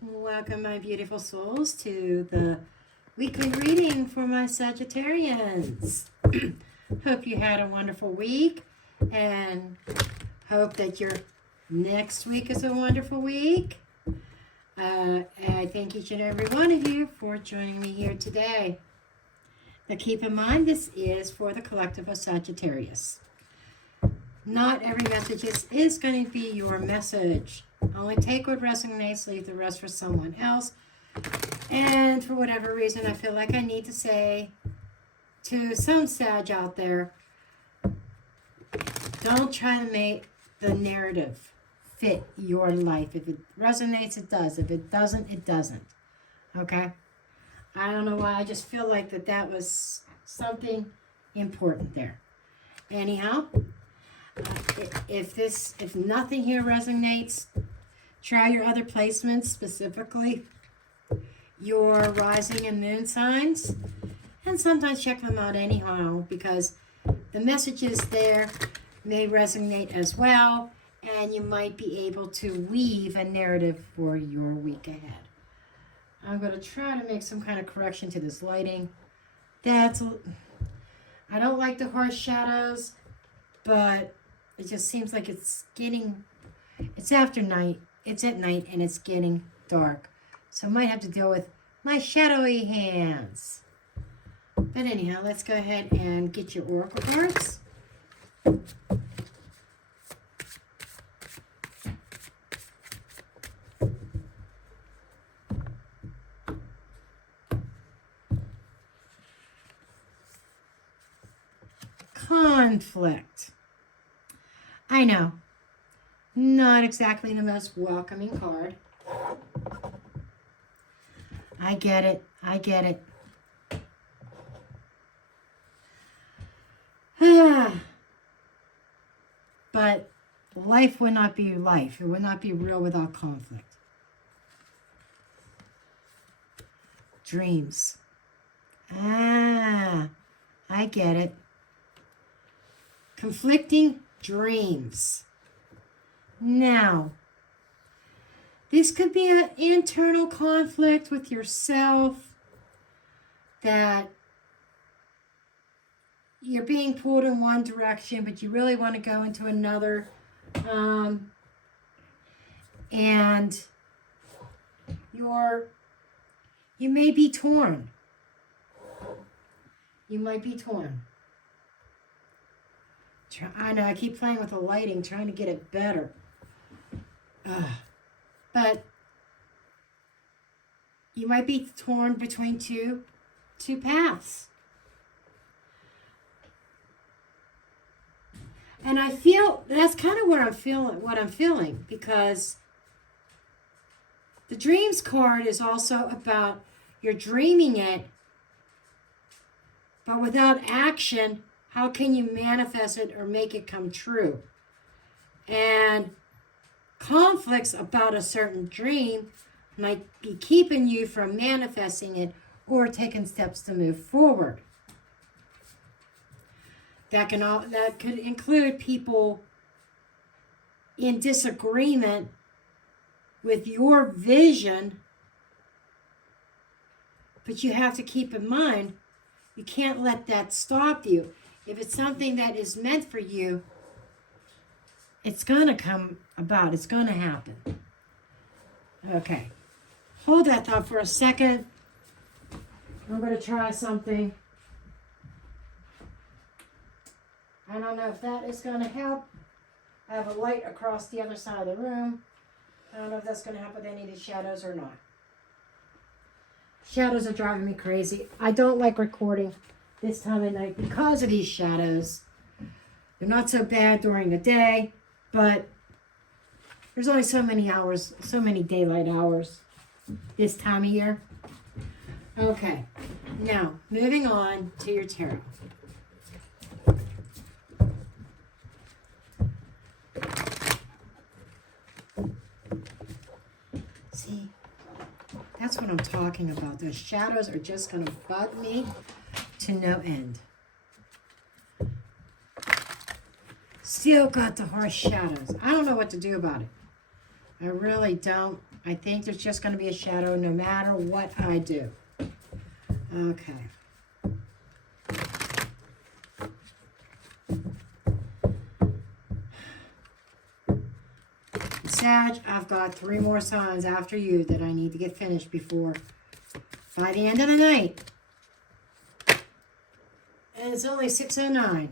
Welcome, my beautiful souls, to the weekly reading for my Sagittarians. Hope you had a wonderful week and hope that your next week is a wonderful week. I thank each and every one of you for joining me here today. Now keep in mind, this is for the collective of Sagittarius. Not every message is going to be your message. Only take what resonates, leave the rest for someone else. And for whatever reason, I feel like I need to say to some Sag out there, don't try to make the narrative fit your life. If it resonates, it does. If it doesn't, it doesn't. Okay? I don't know why. I just feel like that was something important there. Anyhow, if nothing here resonates, try your other placements, specifically your rising and moon signs, and sometimes check them out anyhow, because the messages there may resonate as well, and you might be able to weave a narrative for your week ahead. I'm going to try to make some kind of correction to this lighting. I don't like the harsh shadows, but it just seems like it's after night. It's at night and it's getting dark. So I might have to deal with my shadowy hands. But anyhow, let's go ahead and get your oracle cards. Conflict. I know, not exactly the most welcoming card. I get it. But life would not be life. It would not be real without conflict. Dreams. I get it. Conflicting dreams. Now, this could be an internal conflict with yourself, that you're being pulled in one direction, but you really want to go into another. And you may be torn. You might be torn. I know, I keep playing with the lighting, trying to get it better. But you might be torn between two paths. And I feel that's kind of what I'm feeling, because the dreams card is also about you're dreaming it, but without action, how can you manifest it or make it come true? And conflicts about a certain dream might be keeping you from manifesting it or taking steps to move forward. That could include people in disagreement with your vision, but you have to keep in mind, you can't let that stop you. If it's something that is meant for you, it's going to come about. It's going to happen. Okay. Hold that thought for a second. I'm going to try something. I don't know if that is going to help. I have a light across the other side of the room. I don't know if that's going to help with any of the shadows or not. Shadows are driving me crazy. I don't like recording this time of night because of these shadows. They're not so bad during the day, but there's only so many hours, so many daylight hours this time of year. Okay, now moving on to your tarot. See, that's what I'm talking about. Those shadows are just going to bug me to no end. Still got the harsh shadows. I don't know what to do about it. I really don't. I think there's just going to be a shadow no matter what I do. Okay. Sag, I've got 3 more signs after you that I need to get finished by the end of the night. And it's only 6:09.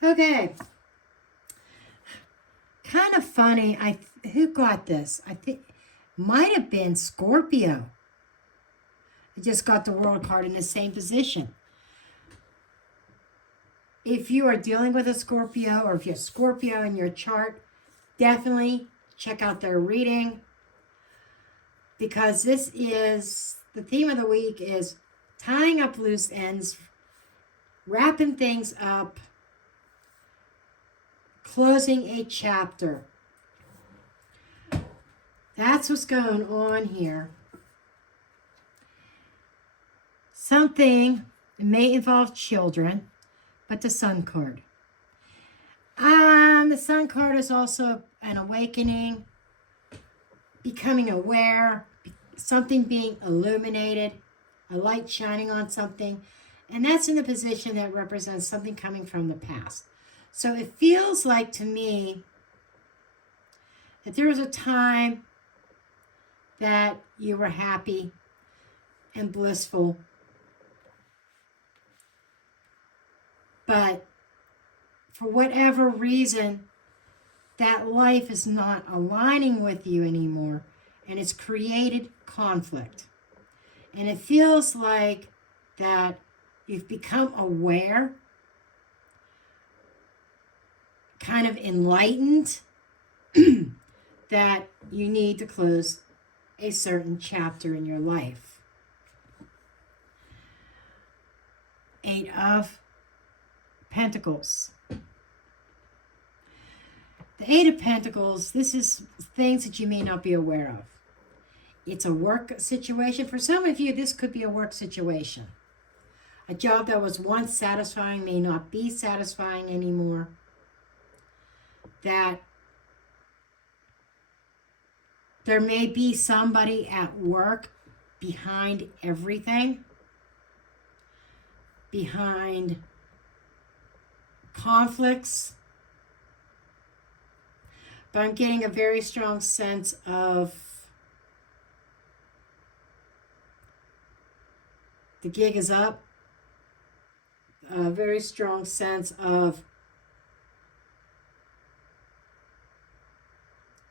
Okay. Kind of funny. Who got this? I think might have been Scorpio. I just got the World card in the same position. If you are dealing with a Scorpio, or if you have Scorpio in your chart, definitely check out their reading, because this is the theme of the week is tying up loose ends, wrapping things up, closing a chapter. That's what's going on here. Something may involve children, but the Sun card. The Sun card is also an awakening, becoming aware, something being illuminated, a light shining on something, and that's in the position that represents something coming from the past. So it feels like to me that there was a time that you were happy and blissful, but for whatever reason, that life is not aligning with you anymore, and it's created conflict. And it feels like that you've become aware, kind of enlightened, that you need to close a certain chapter in your life. 8 of Pentacles. The 8 of Pentacles, this is things that you may not be aware of. It's a work situation. For some of you, this could be a work situation. A job that was once satisfying may not be satisfying anymore. That there may be somebody at work behind everything, behind conflicts. But I'm getting a very strong sense of the gig is up. A very strong sense of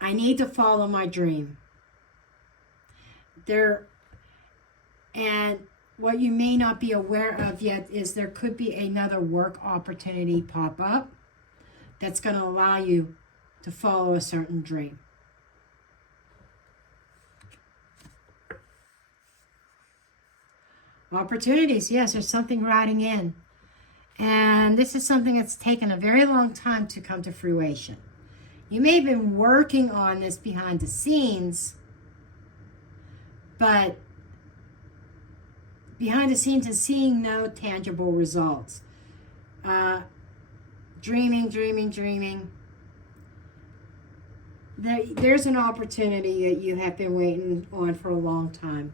I need to follow my dream. And what you may not be aware of yet is there could be another work opportunity pop up that's going to allow you to follow a certain dream. Opportunities, yes, there's something riding in. And this is something that's taken a very long time to come to fruition. You may have been working on this behind the scenes, but behind the scenes and seeing no tangible results. Dreaming. There's an opportunity that you have been waiting on for a long time.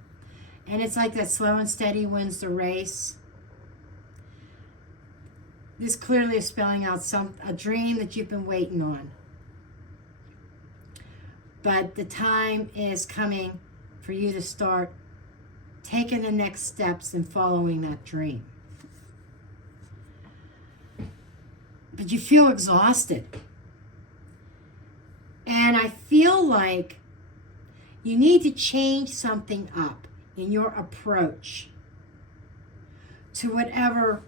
And it's like that slow and steady wins the race. This clearly is spelling out a dream that you've been waiting on. But the time is coming for you to start taking the next steps and following that dream. But you feel exhausted. And I feel like you need to change something up in your approach to whatever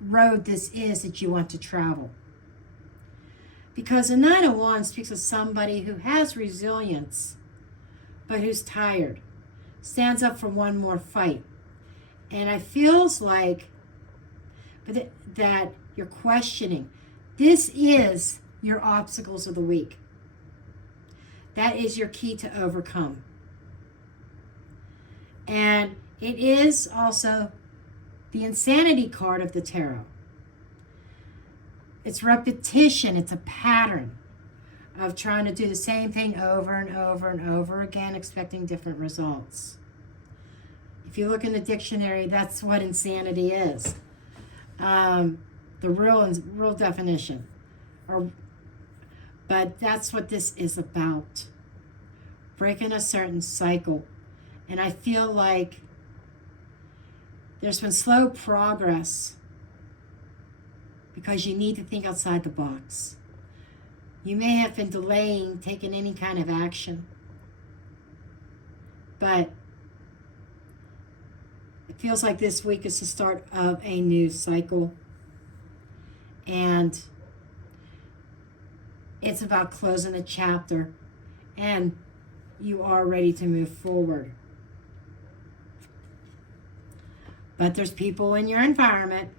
road this is that you want to travel. Because the 9 of Wands speaks of somebody who has resilience, but who's tired, stands up for one more fight. And it feels like that you're questioning. This is your obstacles of the week. That is your key to overcome. And it is also the insanity card of the tarot. It's repetition. It's a pattern of trying to do the same thing over and over and over again, expecting different results. If you look in the dictionary, that's what insanity is. The real definition. But that's what this is about. Breaking a certain cycle. And I feel like there's been slow progress because you need to think outside the box. You may have been delaying taking any kind of action, but it feels like this week is the start of a new cycle, and it's about closing a chapter, and you are ready to move forward. But there's people in your environment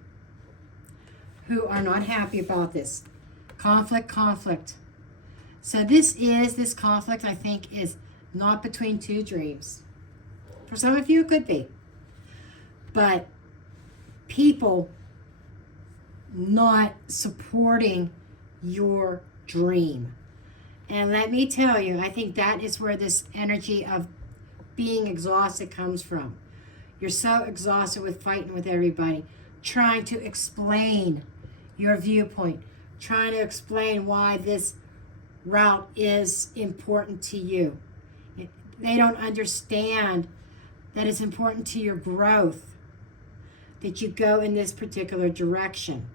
who are not happy about this. Conflict. So this conflict, I think, is not between two dreams. For some of you, it could be. But people not supporting your dream. And let me tell you, I think that is where this energy of being exhausted comes from. You're so exhausted with fighting with everybody, trying to explain your viewpoint, trying to explain why this route is important to you. They don't understand that it's important to your growth that you go in this particular direction.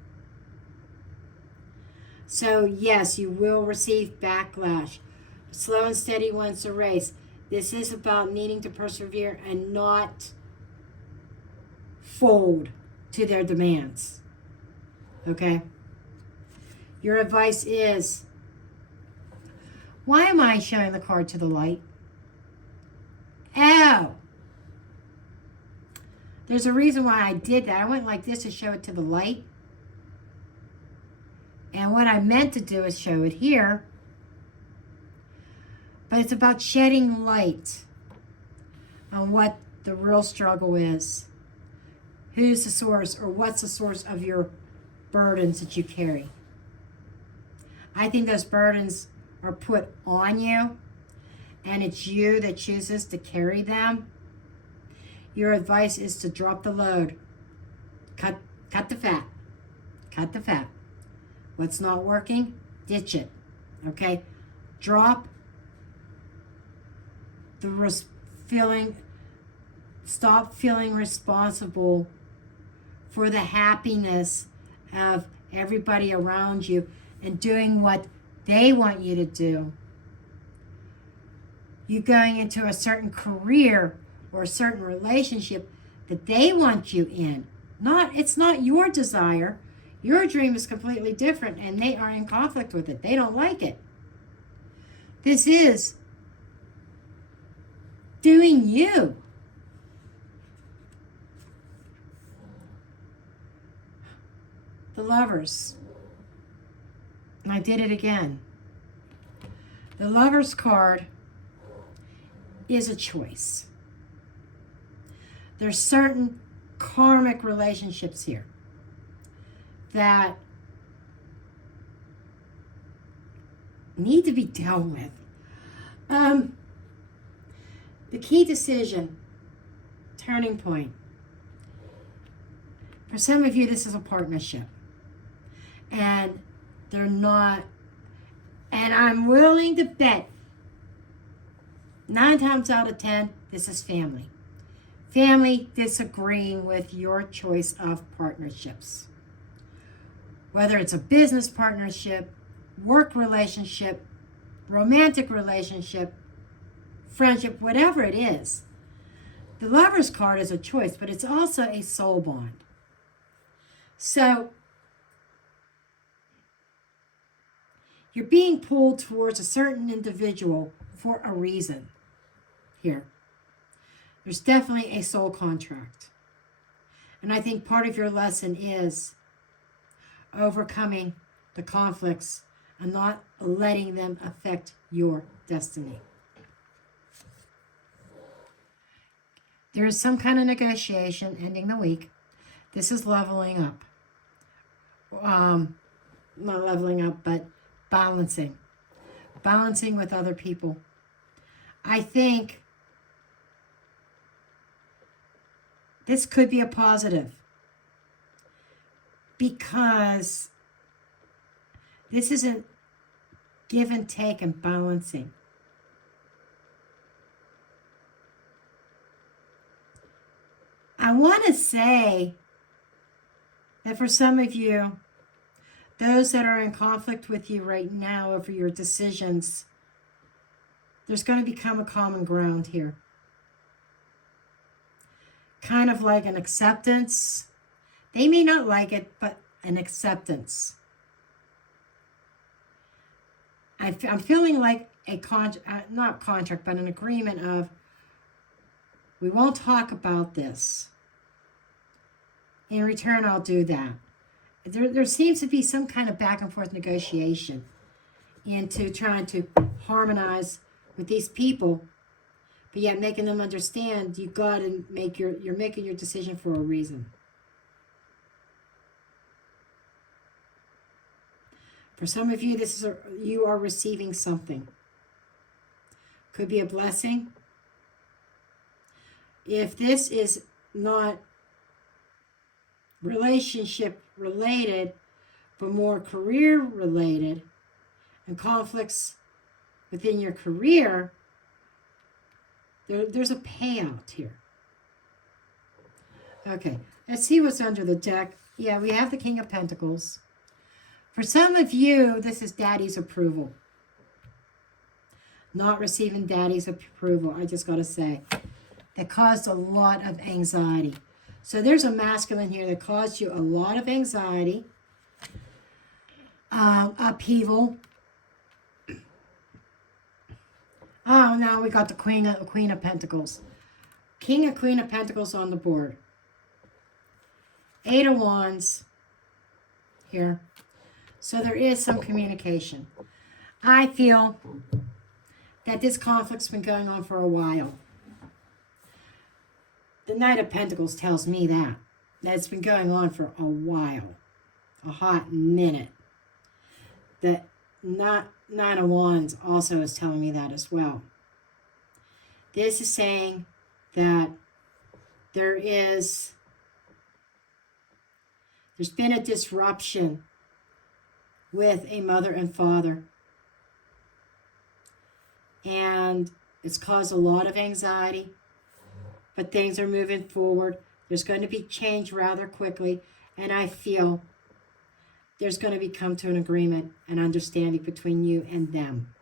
So yes, you will receive backlash. Slow and steady wins the race. This is about needing to persevere and not fold to their demands. Okay? Your advice is, why am I showing the card to the light? Oh. There's a reason why I did that. I went like this to show it to the light. And what I meant to do is show it here. But it's about shedding light on what the real struggle is. Who's the source, or what's the source of your burdens that you carry? I think those burdens are put on you, and it's you that chooses to carry them. Your advice is to drop the load. Cut the fat. Cut the fat. What's not working? Ditch it. Okay? Drop the feeling. Stop feeling responsible for the happiness of everybody around you and doing what they want you to do. You going into a certain career or a certain relationship that they want you in. It's not your desire. Your dream is completely different, and they are in conflict with it. They don't like it. This is doing you. The Lovers. And I did it again. The Lovers card is a choice. There's certain karmic relationships here that need to be dealt with. The key decision, turning point. For some of you, this is a partnership. And they're not, and I'm willing to bet 9 times out of 10, this is family. Family disagreeing with your choice of partnerships. Whether it's a business partnership, work relationship, romantic relationship, friendship, whatever it is. The Lover's card is a choice, but it's also a soul bond. So, you're being pulled towards a certain individual for a reason here. There's definitely a soul contract. And I think part of your lesson is overcoming the conflicts and not letting them affect your destiny. There is some kind of negotiation ending the week. This is leveling up. not leveling up, but balancing. Balancing with other people. I think this could be a positive because this isn't give and take and balancing. I want to say that for some of you, those that are in conflict with you right now over your decisions, there's going to become a common ground here. Kind of like an acceptance. They may not like it, but an acceptance. I'm feeling like a not contract, but an agreement of, we won't talk about this. In return, I'll do that. There seems to be some kind of back and forth negotiation into trying to harmonize with these people, but yet making them understand you got to make you're making your decision for a reason. For some of you, you are receiving something. Could be a blessing. If this is not relationship related, but more career related, and conflicts within your career, there's a payout here. Okay, let's see what's under the deck. Yeah, we have the King of Pentacles. For some of you, this is daddy's approval. Not receiving daddy's approval, I just got to say. That caused a lot of anxiety. So there's a masculine here that caused you a lot of anxiety, upheaval. Oh, now we got the Queen of Pentacles. King and Queen of Pentacles on the board. 8 of Wands here. So there is some communication. I feel that this conflict's been going on for a while. The Knight of Pentacles tells me that it's been going on for a while, a hot minute. The Nine of Wands also is telling me that as well. This is saying that there's been a disruption with a mother and father. And it's caused a lot of anxiety. But things are moving forward. There's going to be change rather quickly. And I feel there's going to come to an agreement and understanding between you and them.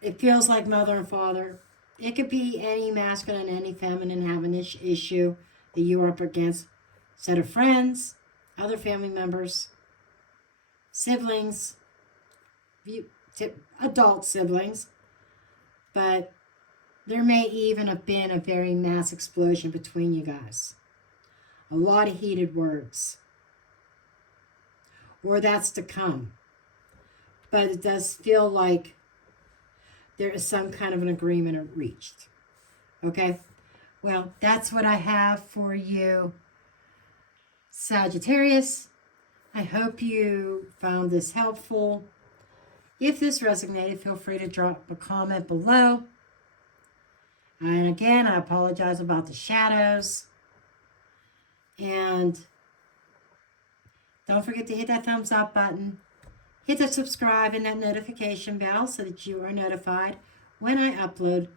It feels like mother and father. It could be any masculine and any feminine having an issue that you are up against. Set of friends, other family members, siblings, adult siblings. But there may even have been a very mass explosion between you guys. A lot of heated words. Or that's to come. But it does feel like there is some kind of an agreement reached. Okay? Well, that's what I have for you, Sagittarius. I hope you found this helpful. If this resonated, feel free to drop a comment below. And again, I apologize about the shadows. And don't forget to hit that thumbs up button. Hit the subscribe and that notification bell so that you are notified when I upload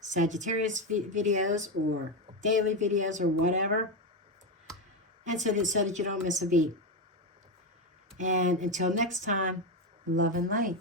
Sagittarius videos or daily videos or whatever. And so that you don't miss a beat. And until next time, love and light.